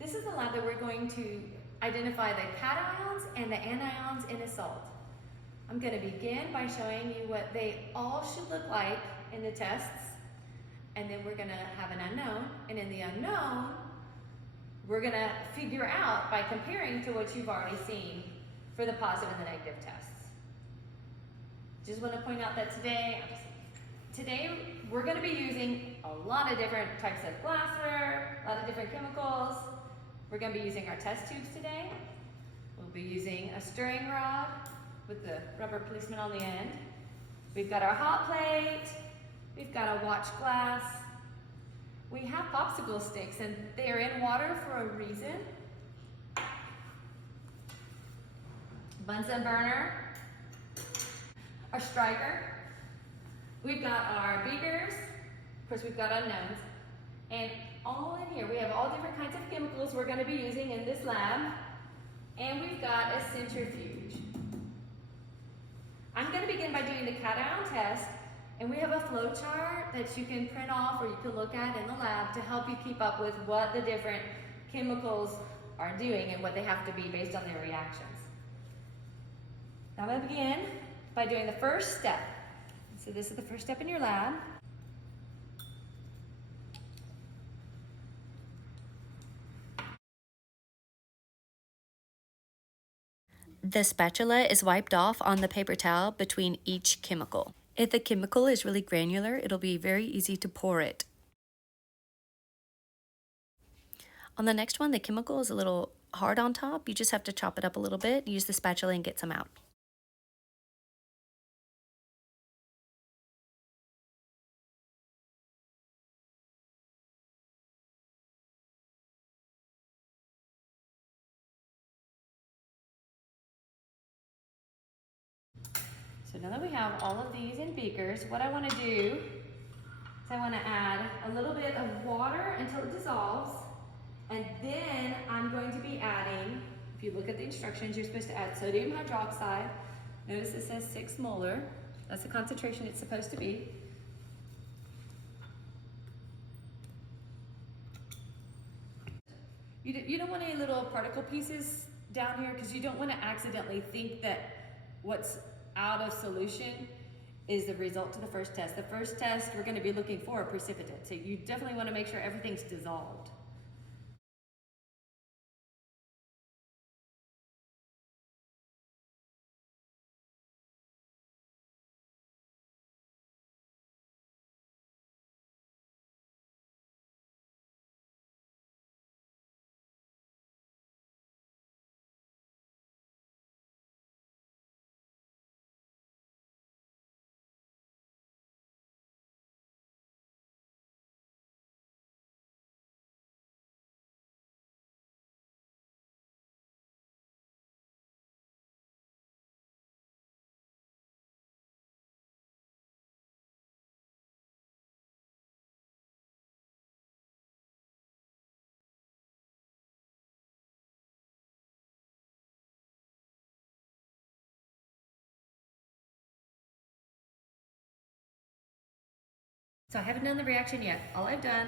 This is the lab that we're going to identify the cations and the anions in a salt. I'm going to begin by showing you what they all should look like in the tests, and then we're going to have an unknown, and in the unknown, we're going to figure out by comparing to what you've already seen for the positive and the negative tests. Just want to point out that today we're going to be using a lot of different types of glassware, a lot of different chemicals. We're going to be using our test tubes today. We'll be using a stirring rod with the rubber policeman on the end. We've got our hot plate. We've got a watch glass. We have popsicle sticks, and they're in water for a reason. Bunsen burner. Our striker. We've got our beakers. Of course, we've got unknowns. And all in here, we have all different kinds of chemicals we're going to be using in this lab. And we've got a centrifuge. I'm going to begin by doing the cation test. And we have a flow chart that you can print off or you can look at in the lab to help you keep up with what the different chemicals are doing and what they have to be based on their reactions. Now I'm going to begin by doing the first step. So this is the first step in your lab. The spatula is wiped off on the paper towel between each chemical. If the chemical is really granular, it'll be very easy to pour it. On the next one, the chemical is a little hard on top. You just have to chop it up a little bit, use the spatula and get some out. So now that we have all of these in beakers, what I want to do is I want to add a little bit of water until it dissolves, and then I'm going to be adding, if you look at the instructions, you're supposed to add sodium hydroxide. Notice it says 6 molar. That's the concentration it's supposed to be. You don't want any little particle pieces down here because you don't want to accidentally think that what's out of solution is the result to the first test. The first test, we're going to be looking for a precipitate. So you definitely want to make sure everything's dissolved. So I haven't done the reaction yet. All I've done,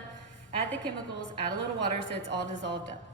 add the chemicals, add a little water so it's all dissolved up.